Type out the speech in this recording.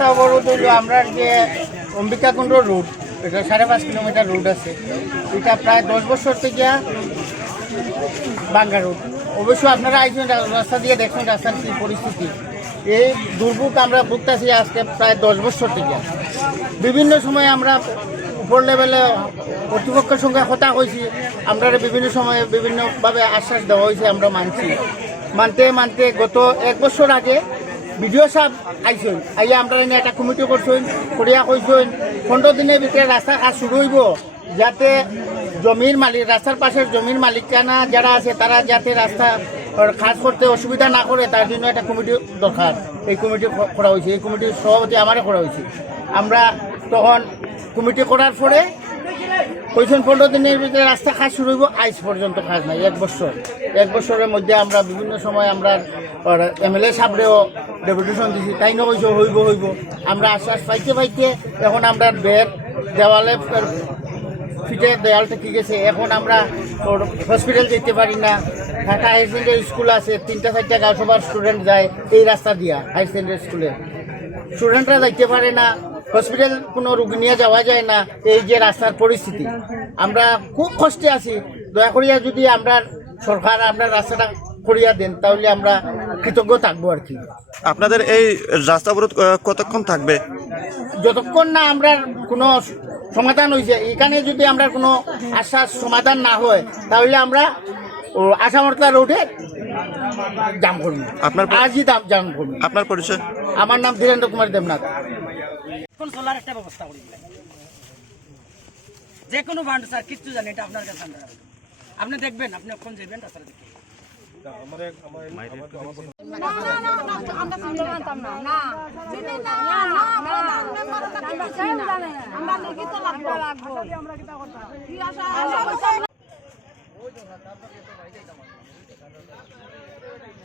রাস্তা অবরোধ হইল আমরা যে অম্বিকাকুণ্ড রোড, এটা 5.5 কিলোমিটার রোড আছে, এটা প্রায় 10 বছর থেকে বাঙ্গা রোড। অবশ্য আপনারা আইসেন রাস্তা দিয়ে দেখুন রাস্তার কী পরিস্থিতি। এই দুর্ভোগ আমরা ভুগতেছি আজকে প্রায় 10 বছর থেকে। বিভিন্ন সময় আমরা উপর লেভেলে কর্তৃপক্ষের সঙ্গে কথা হয়েছি, আমরা বিভিন্ন সময়ে বিভিন্নভাবে আশ্বাস দেওয়া হয়েছে, আমরা মানতে মানতে গত 1 বছর আগে বিডিও সাহেব আইসেন, আইয়া আমরা এনে একটা কমিটি করছেন, করিয়া কইসেন 15 দিনের ভিতরে রাস্তা কাজ শুরু হইব, যাতে জমির মালিক, রাস্তার পাশের জমির মালিকানা যারা আছে তারা যাতে রাস্তা কাজ করতে অসুবিধা না করে, তার জন্য একটা কমিটি দরকার। এই কমিটি করা হয়েছে, এই কমিটির সভাপতি আমারে করা হয়েছে। আমরা তখন কমিটি করার পরে কইছেন 15 দিনের ভিতরে রাস্তা কাজ শুরু হইব, আজ পর্যন্ত কাজ নাই। 1 বছরের মধ্যে আমরা বিভিন্ন সময় আমরা এমএলএ সাহেবরেও ডেপুটেশন দিছি, তাই না কইছে হইব। আমরা আশ্বাস পাইতে এখন আমরা বেড দেওয়ালে ফিটে দেওয়ালটা ঠিক আছে। এখন আমরা হসপিটাল যেতে পারি না। ঢাকা হায়ার সেকেন্ডারি স্কুল আছে, 3-4টা গাঁওসভার স্টুডেন্ট যায় এই রাস্তা দিয়া হায়ার সেকেন্ডারি স্কুলে, স্টুডেন্টরা যাইতে পারে না। হসপিটাল কোনো রোগী নিয়ে যাওয়া যায় না। এই যে রাস্তার পরিস্থিতি, আমরা খুব কষ্টে আছি। দয়া করিয়া যদি আমরা সরকার আমরা রাস্তাটা করিয়া দেন তাহলে আমরা কৃতজ্ঞ থাকবো আর কি। আপনাদের এই রাস্তা অবরোধ কতক্ষণ থাকবে? যতক্ষণ না আমরা কোনো সমাধান হয়েছে, এখানে যদি আমরা কোনো আশ্বাস সমাধান না হয় তাহলে আমরা আসামর্তা রোডে জাম করবো, আজই জাম করবো। আপনার পরিচয়? আমার নাম ধীরেন্দ্র কুমার দেবনাথ। চলার একটা ব্যবস্থা করি, যে কোনো ফান্ড স্যার কিচ্ছু জানি, এটা আপনার কাছে আপনি দেখবেন, আপনি কোন যাবেন তাছাড়া দেখবেন।